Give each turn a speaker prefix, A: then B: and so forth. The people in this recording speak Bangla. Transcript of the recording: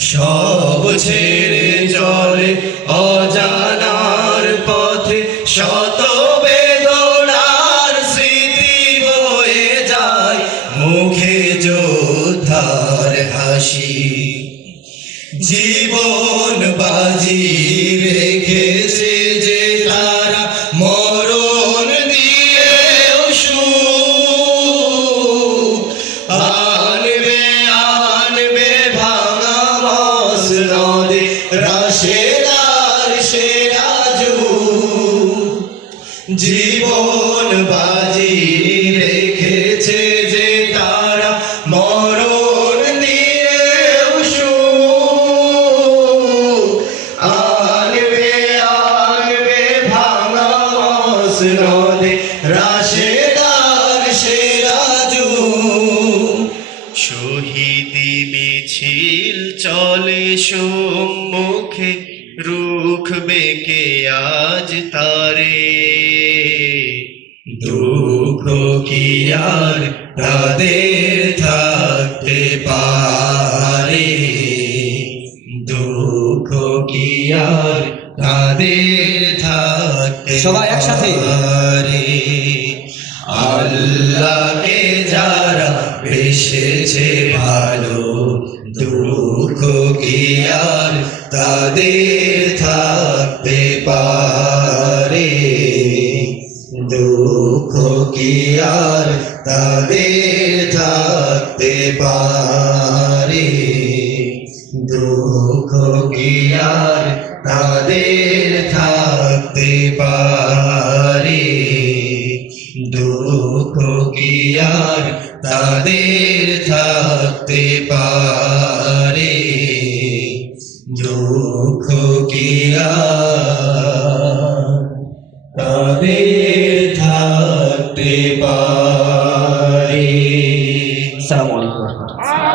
A: সব ছেড়ে চলে পথে শত স্মৃতি যায় মুখে হাসি। জীবন বাজি রেখেছে রাশেদার সেরাজু জীবন বাজি রেখেছে যে তারা মরণ দিয়ে আনবে আনবে ভাঙা মস নদে শহীদি মিছিল চলে সম্মুখে রুখ বেকে আজ তারে। দুঃখ কি আর তাদের থাকতে পারে? দুঃখ কি আর তাদের থাকতে
B: সবাই একসাথে।
A: বেসেছে ভালো, দুঃখ কি আর তাদের থাকতে পারে? দুঃখ কি আর তাদের থাকতে পারে? দুঃখ কি আর তাদের থাকতে দুঃখ কি আর তাদের থাকতে পারে? দুঃখ কি আর তাদের থাকতে পারে?
B: আসসালামু আলাইকুম।